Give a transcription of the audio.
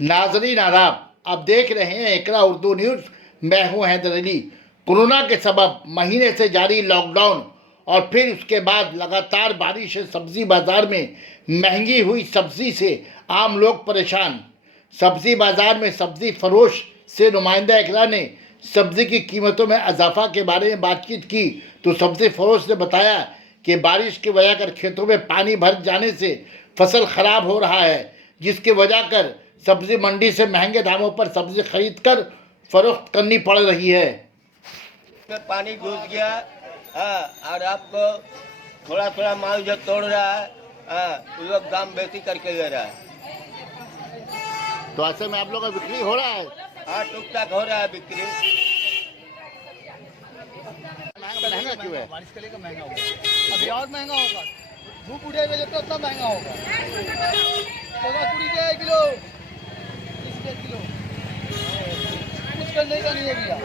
नाजरीन आदाब, आप देख रहे हैं इकरा उर्दू न्यूज़। मैं हूं हैदर अली। कोरोना के सबब महीने से जारी लॉकडाउन और फिर उसके बाद लगातार बारिश से सब्जी बाजार में महंगी हुई सब्जी से आम लोग परेशान। सब्जी बाजार में सब्जी फरोश से नुमाइंदा इकरा ने सब्जी की कीमतों में इजाफा के बारे में बातचीत की तो सब्जी फरोश ने बताया कि बारिश की वजह कर खेतों में पानी भर जाने से फसल खराब हो रहा है, जिसकी वजह कर सब्जी मंडी से महंगे दामों पर सब्जी खरीद कर फरोख्त करनी पड़ रही है। में पानी घुस गया। और आपको थोड़ा थोड़ा माल जो तोड़ रहा है उस लोग दाम बेसी करके ले रहा है। तो ऐसे में आप लोगों का बिक्री हो रहा है? हाँ, टुक टाक हो रहा है बिक्री। महंगा क्यों है? बारिश के लिए महंगा होगा, अभी और महंगा होगा। धूप उड़े हुए तो उतना महंगा होगा। 14 के किलो, 30 के किलो, कुछ करने का नहीं है भैया।